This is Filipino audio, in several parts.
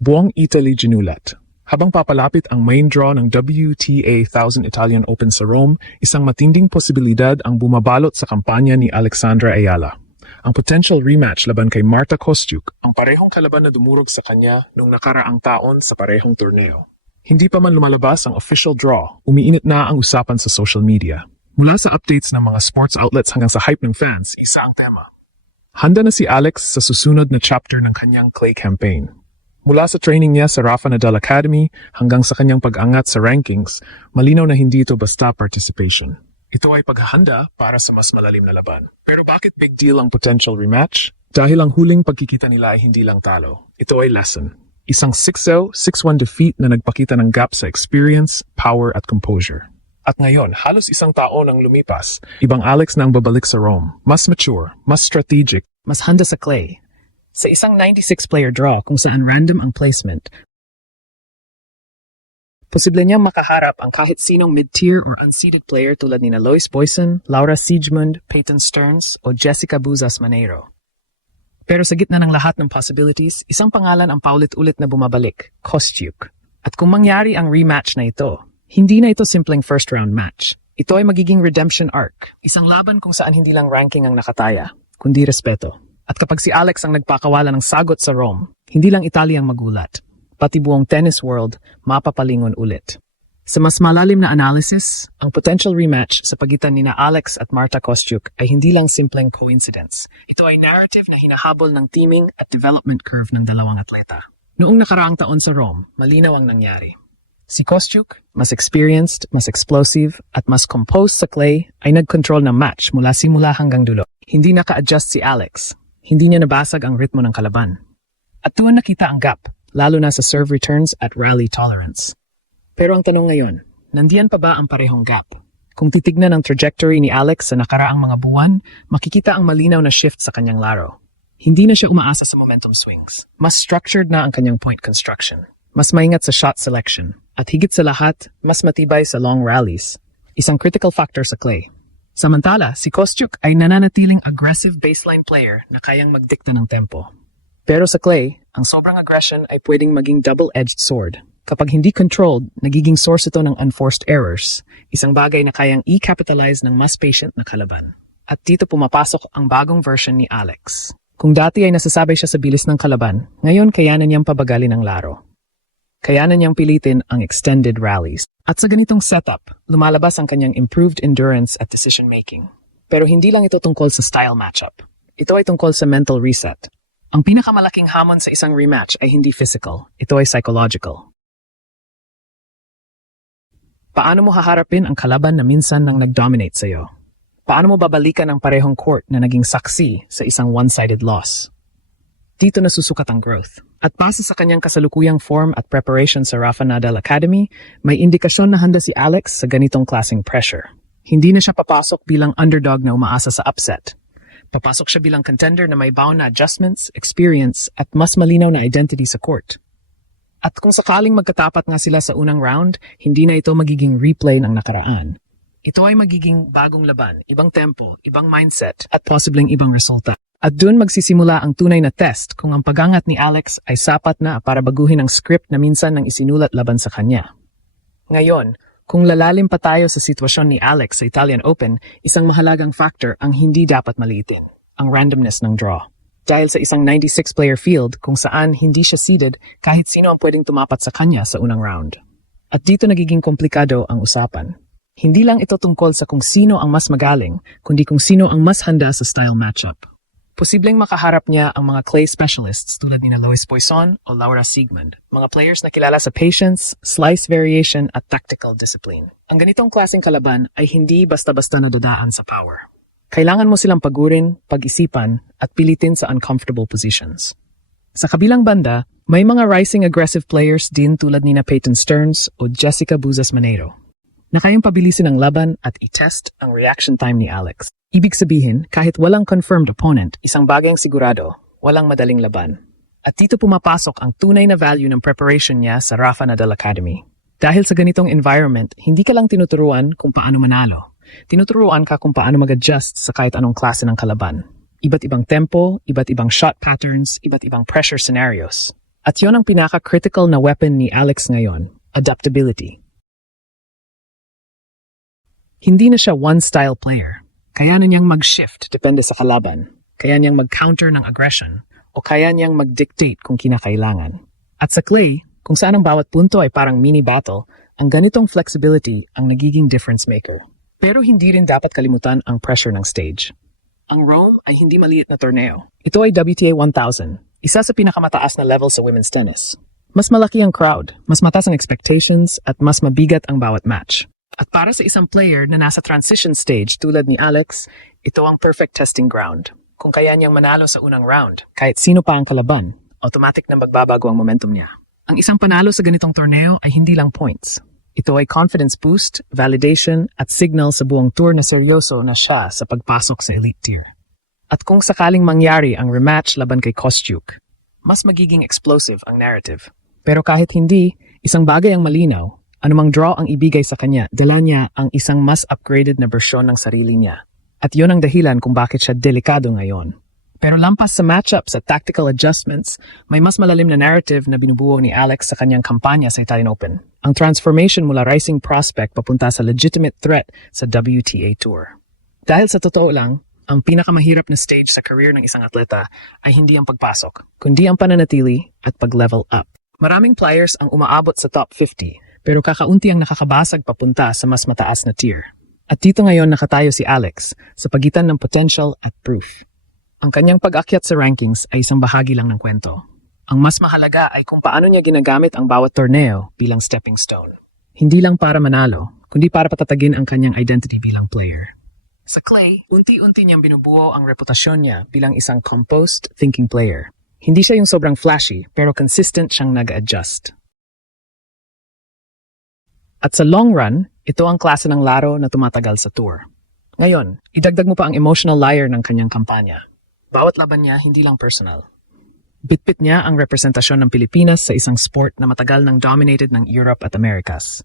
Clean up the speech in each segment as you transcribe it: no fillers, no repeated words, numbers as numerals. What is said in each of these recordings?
Buong Italy ginulat. Habang papalapit ang main draw ng WTA 1000 Italian Open sa Rome, isang matinding posibilidad ang bumabalot sa kampanya ni Alexandra Ayala. Ang potential rematch laban kay Marta Kostyuk, ang parehong kalaban na dumurog sa kanya noong nakaraang taon sa parehong torneo. Hindi pa man lumalabas ang official draw, umiinit na ang usapan sa social media. Mula sa updates ng mga sports outlets hanggang sa hype ng fans, isa ang tema. Handa na si Alex sa susunod na chapter ng kanyang clay campaign. Mula sa training niya sa Rafa Nadal Academy hanggang sa kanyang pag-angat sa rankings, malinaw na hindi ito basta participation. Ito ay paghahanda para sa mas malalim na laban. Pero bakit big deal ang potential rematch? Dahil ang huling pagkikita nila ay hindi lang talo. Ito ay lesson. Isang 6-0, 6-1 defeat na nagpakita ng gap sa experience, power at composure. At ngayon, halos isang taon ang lumipas. Ibang Alex na ang babalik sa Rome. Mas mature, mas strategic, mas handa sa clay. Sa isang 96-player draw kung saan random ang placement, posible niyang makaharap ang kahit sinong mid-tier or unseeded player tulad ni Lois Boysen, Laura Siegemund, Peyton Stearns o Jessica Buzas Maneiro. Pero sa gitna ng lahat ng possibilities, isang pangalan ang paulit-ulit na bumabalik, Kostyuk. At kung mangyari ang rematch na ito, hindi na ito simpleng first-round match. Ito ay magiging redemption arc, isang laban kung saan hindi lang ranking ang nakataya, kundi respeto. At kapag si Alex ang nagpakawala ng sagot sa Rome, hindi lang Italia ang magulat, pati buong tennis world mapapalingon ulit. Sa mas malalim na analysis, ang potential rematch sa pagitan ni Alex at Marta Kostyuk ay hindi lang simpleng coincidence. Ito ay narrative na hinahabol ng teaming at development curve ng dalawang atleta. Noong nakaraang taon sa Rome, malinaw ang nangyari. Si Kostyuk, mas experienced, mas explosive, at mas composed sa clay, ay nag-control ng match mula simula hanggang dulo. Hindi naka-adjust si Alex. Hindi niya nabasag ang ritmo ng kalaban. At doon nakita ang gap, lalo na sa serve returns at rally tolerance. Pero ang tanong ngayon, nandiyan pa ba ang parehong gap? Kung titignan ang trajectory ni Alex sa nakaraang mga buwan, makikita ang malinaw na shift sa kanyang laro. Hindi na siya umaasa sa momentum swings. Mas structured na ang kanyang point construction. Mas maingat sa shot selection. At higit sa lahat, mas matibay sa long rallies. Isang critical factor sa clay. Samantala, si Kostyuk ay nananatiling aggressive baseline player na kayang magdikta ng tempo. Pero sa clay, ang sobrang aggression ay pwedeng maging double-edged sword. Kapag hindi controlled, nagiging source ito ng unforced errors, isang bagay na kayang i-capitalize ng mas patient na kalaban. At dito pumapasok ang bagong version ni Alex. Kung dati ay nasasabay siya sa bilis ng kalaban, ngayon kayanan niyang pabagalin ang laro. Kayanan niyang pilitin ang extended rallies. At sa ganitong setup, lumalabas ang kanyang improved endurance at decision-making. Pero hindi lang ito tungkol sa style matchup. Ito ay tungkol sa mental reset. Ang pinakamalaking hamon sa isang rematch ay hindi physical, ito ay psychological. Paano mo haharapin ang kalaban na minsan nang nag-dominate sa'yo? Paano mo babalikan ang parehong court na naging saksi sa isang one-sided loss? Dito nasusukat ang growth. At base sa kanyang kasalukuyang form at preparation sa Rafa Nadal Academy, may indikasyon na handa si Alex sa ganitong klaseng pressure. Hindi na siya papasok bilang underdog na umaasa sa upset. Papasok siya bilang contender na may baon na adjustments, experience, at mas malinaw na identity sa court. At kung sakaling magkatapat nga sila sa unang round, hindi na ito magiging replay ng nakaraan. Ito ay magiging bagong laban, ibang tempo, ibang mindset, at posibleng ibang resulta. At doon magsisimula ang tunay na test kung ang pag-angat ni Alex ay sapat na para baguhin ang script na minsan nang isinulat laban sa kanya. Ngayon, kung lalalim pa tayo sa sitwasyon ni Alex sa Italian Open, isang mahalagang factor ang hindi dapat maliitin, ang randomness ng draw. Dahil sa isang 96-player field kung saan hindi siya seeded, kahit sino ang pwedeng tumapat sa kanya sa unang round. At dito nagiging komplikado ang usapan. Hindi lang ito tungkol sa kung sino ang mas magaling, kundi kung sino ang mas handa sa style matchup. Posibleng makaharap niya ang mga clay specialists tulad ni Lois Boysen o Laura Siegemund, mga players na kilala sa patience, slice variation at tactical discipline. Ang ganitong klaseng kalaban ay hindi basta-basta nadadaan sa power. Kailangan mo silang pagurin, pag-isipan at pilitin sa uncomfortable positions. Sa kabilang banda, may mga rising aggressive players din tulad ni Peyton Stearns o Jessica Buzas Maneiro na kayang pabilisin ang laban at i-test ang reaction time ni Alex. Ibig sabihin, kahit walang confirmed opponent, isang bagay ang sigurado, walang madaling laban. At dito pumapasok ang tunay na value ng preparation niya sa Rafa Nadal Academy. Dahil sa ganitong environment, hindi ka lang tinuturuan kung paano manalo. Tinuturuan ka kung paano mag-adjust sa kahit anong klase ng kalaban. Iba't ibang tempo, iba't ibang shot patterns, iba't ibang pressure scenarios. At yon ang pinaka-critical na weapon ni Alex ngayon, adaptability. Hindi na siya one-style player. Kaya na niyang mag-shift depende sa kalaban. Kaya niyang mag-counter ng aggression. O kaya niyang mag-dictate kung kinakailangan. At sa clay, kung saan ang bawat punto ay parang mini-battle, ang ganitong flexibility ang nagiging difference maker. Pero hindi rin dapat kalimutan ang pressure ng stage. Ang Rome ay hindi maliit na torneo. Ito ay WTA 1000. Isa sa pinakamataas na level sa women's tennis. Mas malaki ang crowd, mas mataas ang expectations, at mas mabigat ang bawat match. At para sa isang player na nasa transition stage tulad ni Alex, ito ang perfect testing ground. Kung kaya niyang manalo sa unang round, kahit sino pa ang kalaban, automatic na magbabago ang momentum niya. Ang isang panalo sa ganitong torneo ay hindi lang points. Ito ay confidence boost, validation, at signal sa buong tour na seryoso na siya sa pagpasok sa elite tier. At kung sakaling mangyari ang rematch laban kay Kostyuk, mas magiging explosive ang narrative. Pero kahit hindi, isang bagay ang malinaw. Anumang draw ang ibigay sa kanya, dala niya ang isang mas upgraded na bersyon ng sarili niya. At yon ang dahilan kung bakit siya delikado ngayon. Pero lampas sa matchups at tactical adjustments, may mas malalim na narrative na binubuo ni Alex sa kanyang kampanya sa Italian Open. Ang transformation mula rising prospect papunta sa legitimate threat sa WTA Tour. Dahil sa totoo lang, ang pinakamahirap na stage sa career ng isang atleta ay hindi ang pagpasok, kundi ang pananatili at pag-level up. Maraming players ang umaabot sa top 50, pero kakaunti ang nakakabasag papunta sa mas mataas na tier. At dito ngayon nakatayo si Alex sa pagitan ng potential at proof. Ang kanyang pag-akyat sa rankings ay isang bahagi lang ng kwento. Ang mas mahalaga ay kung paano niya ginagamit ang bawat torneo bilang stepping stone. Hindi lang para manalo, kundi para patatagin ang kanyang identity bilang player. Sa clay, unti-unti niyang binubuo ang reputasyon niya bilang isang composed thinking player. Hindi siya yung sobrang flashy, pero consistent siyang nag-adjust. At sa long run, ito ang klase ng laro na tumatagal sa tour. Ngayon, idagdag mo pa ang emotional layer ng kanyang kampanya. Bawat laban niya hindi lang personal. Bitbit niya ang representasyon ng Pilipinas sa isang sport na matagal nang dominated ng Europe at Americas.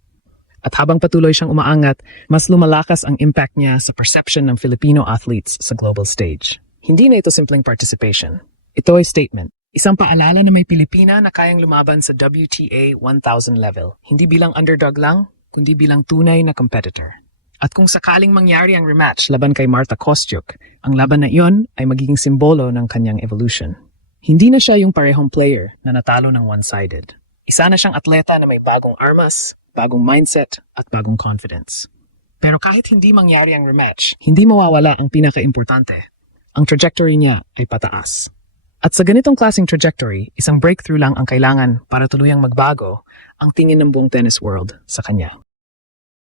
At habang patuloy siyang umaangat, mas lumalakas ang impact niya sa perception ng Filipino athletes sa global stage. Hindi na ito simpleng participation. Ito ay statement. Isang paalala na may Pilipina na kayang lumaban sa WTA 1000 level. Hindi bilang underdog lang, kundi bilang tunay na competitor. At kung sakaling mangyari ang rematch laban kay Marta Kostyuk, ang laban na iyon ay magiging simbolo ng kanyang evolution. Hindi na siya yung parehong player na natalo ng one-sided. Isa na siyang atleta na may bagong armas, bagong mindset, at bagong confidence. Pero kahit hindi mangyari ang rematch, hindi mawawala ang pinaka-importante. Ang trajectory niya ay pataas. At sa ganitong klaseng trajectory, isang breakthrough lang ang kailangan para tuluyang magbago ang tingin ng buong tennis world sa kanya.